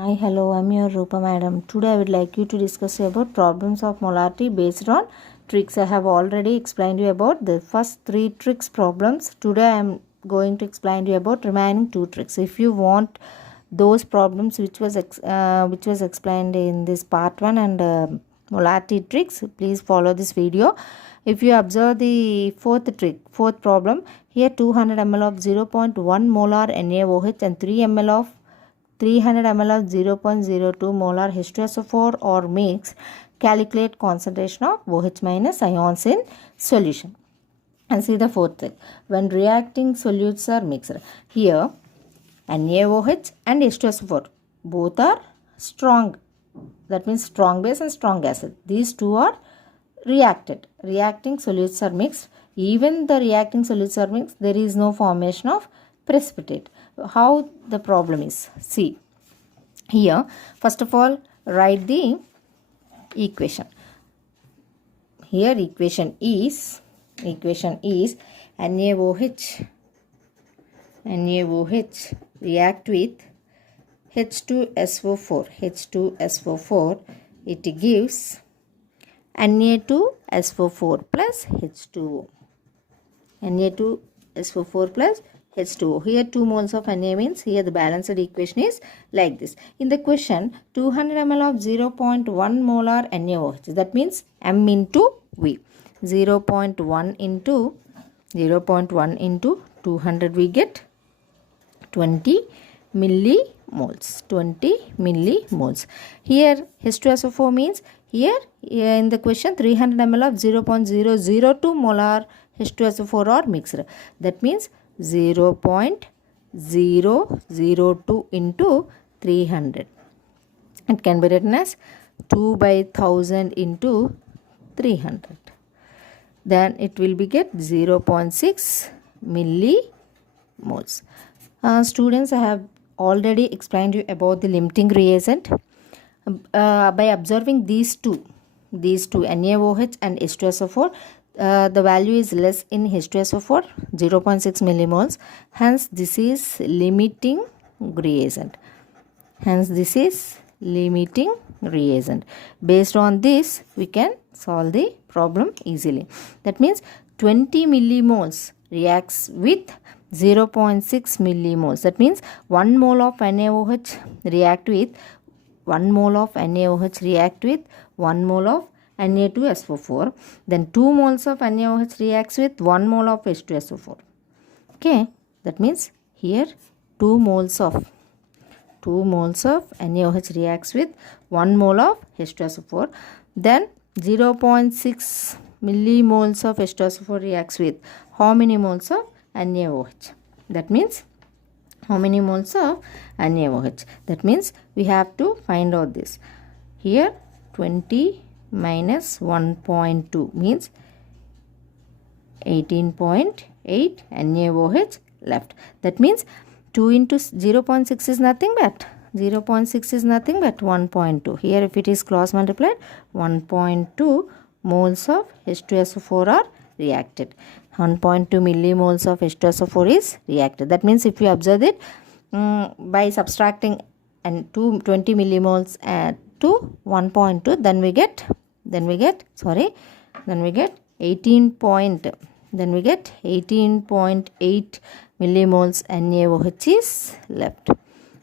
Hi, hello, I'm your Rupa madam. Today I would like you to discuss about problems of molarity based on tricks. I have already explained you about the first 3 tricks problems. Today I am going to explain you about remaining 2 tricks. If you want those problems which was explained in this part 1 and molarity tricks, please follow this video. If you observe the fourth problem, here 200 ml of 0.1 molar NaOH and 3 ml of 300 ml of 0.02 molar H2SO4 or mix, calculate concentration of OH minus ions in solution. And see the fourth thing. When reacting solutes are mixed, here NaOH and H2SO4 both are strong. That means strong base and strong acid. These two are reacted. Reacting solutes are mixed. Even the reacting solutes are mixed, there is no formation of precipitate. How the problem is? See, here first of all write the equation. Here equation is NaOH react with H2SO4. It gives Na2SO4 plus H2O. Na2SO4 plus H2O. Here 2 moles of Na means here the balanced equation is like this. In the question 200 ml of 0.1 molar NaOH. That means M into V. 0.1 into 200 we get 20 millimoles. Here H2SO4 means here in the question 300 ml of 0.002 molar H2SO4 are mixed. That means 0.002 into 300. It can be written as 2 by 1000 into 300. Then it will be get 0.6 millimoles. Students, I have already explained you about the limiting reagent. By observing these two NaOH and H2SO4, the value is less in H2SO4 0.6 millimoles. Hence this is limiting reagent. Based on this we can solve the problem easily. That means 20 millimoles reacts with 0.6 millimoles. That means 1 mole of NaOH react with 1 mole of NaOH react with 1 mole of Na2SO4. Then 2 moles of NaOH reacts with 1 mole of H2SO4. Okay, that means here 2 moles of NaOH reacts with 1 mole of H2SO4. Then 0.6 millimoles of H2SO4 reacts with how many moles of NaOH? That means how many moles of NaOH? That means we have to find out this. Here 20 minus 1.2 means 18.8 NaOH left. That means 2 into 0.6 is nothing but 1.2. Here if it is cross multiplied, 1.2 moles of H2SO4 are reacted. 1.2 millimoles of H2SO4 is reacted. That means if you observe it, by subtracting and 20 millimoles to 1.2, then we get 18.8 millimoles NaOH is left.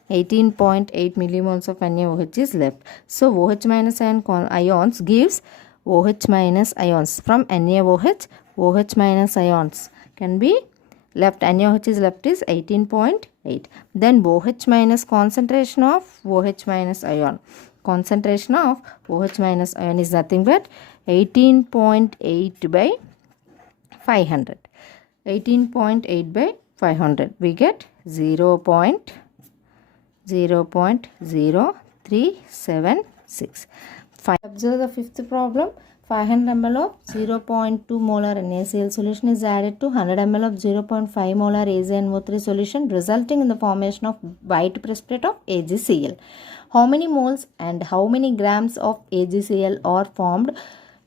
18.8 millimoles of NaOH is left. So OH minus ions gives OH minus ions from NaOH. OH minus ions can be left. NaOH is left is 18.8. Then OH minus concentration of OH minus ion. Concentration of OH minus ion is nothing but 18.8 by 500. 18.8 by 500. We get 0.0376. Observe the fifth problem. 500 ml of 0.2 molar NaCl solution is added to 100 ml of 0.5 molar AgNO3 solution, resulting in the formation of white precipitate of AgCl. How many moles and how many grams of AgCl are formed?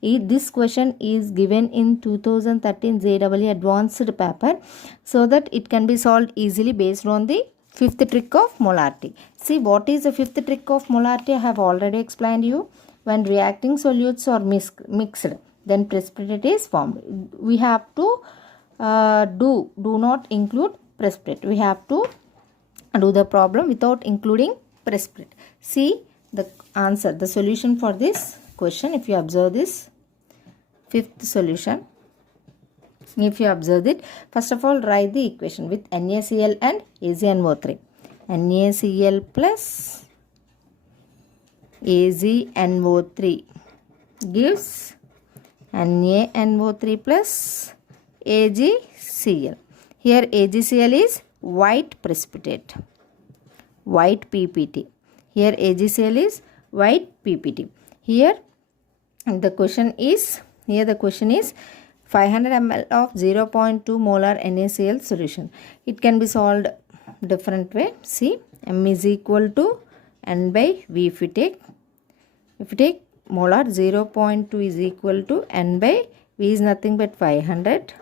This question is given in 2013 JEE Advanced paper, so that it can be solved easily based on the Fifth trick of molarity. See, what is the fifth trick of molarity? I have already explained you. When reacting solutes are mixed, then precipitate is formed. We have to do not include precipitate. We have to do the problem without including precipitate. See the answer, the solution for this question. If you observe this fifth solution, if you observe it, first of all write the equation with NaCl and AgNO3. NaCl plus AgNO3 gives NaNO3 plus AgCl. Here AgCl is white precipitate, white PPT. Here AgCl is white PPT. Here the question is 500 ml of 0.2 molar NaCl solution. It can be solved different way. See, M is equal to N by V. If you take molar, 0.2 is equal to N by V is nothing but 500.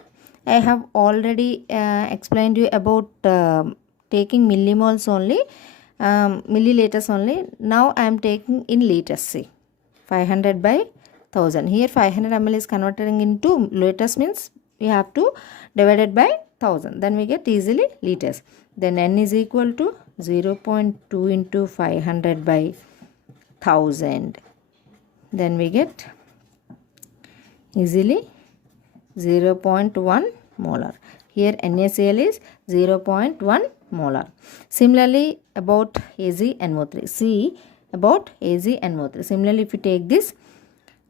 I have already explained you about taking millimoles only, milliliters only. Now I am taking in liters. See, 500 by 1000. Here 500 ml is converting into liters, means we have to divide it by 1000. Then we get easily liters. Then N is equal to 0.2 into 500 by 1000. Then we get easily 0.1 molar. Here NaCl is 0.1 molar. Similarly about AgNO3. See about AgNO3. Similarly, if you take this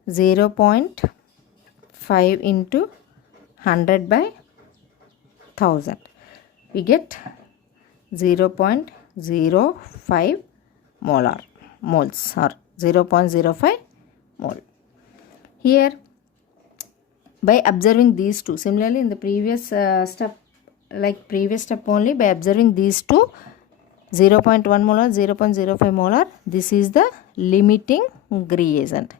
0.5 into 100 by 1000, we get 0.05 moles or 0.05 mole. Here by observing these two, similarly in the previous step only, by observing these two, 0.1 molar, 0.05 molar, this is the limiting reagent.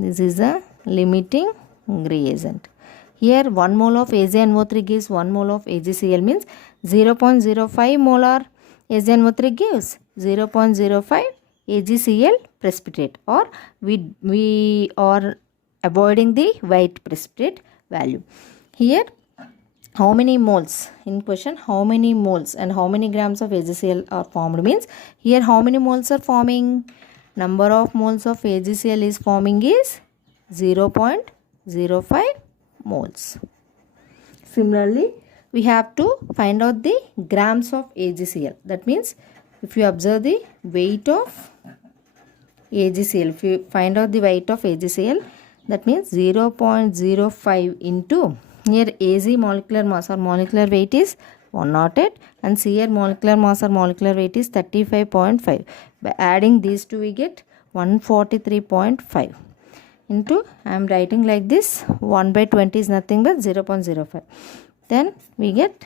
This is the limiting reagent. Here 1 mole of AgNO3 gives 1 mole of AgCl, means 0.05 molar AgNO3 gives 0.05 AgCl precipitate, or we are avoiding the white precipitate value. Here how many moles, in question how many moles and how many grams of AgCl are formed, means here how many moles are forming, number of moles of AgCl is forming is 0.05 moles. Similarly, we have to find out the grams of AgCl. That means if you observe the weight of AgCl, if you find out the weight of AgCl, that means 0.05 into, here Ag molecular mass or molecular weight is 108 and Cl molecular mass or molecular weight is 35.5. By adding these two we get 143.5 into, I am writing like this, 1 by 20 is nothing but 0.05. Then we get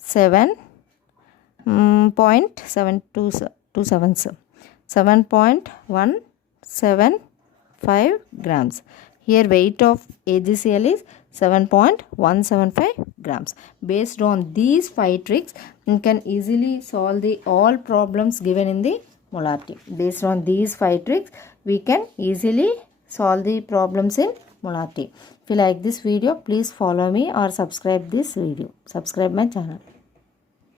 7.175 grams. Here weight of AgCl is 7.175 grams. Based on these 5 tricks, you can easily solve all problems given in the molarity. Based on these 5 tricks, we can easily solve the problems in molarity. If you like this video, please follow me or subscribe this video. Subscribe my channel.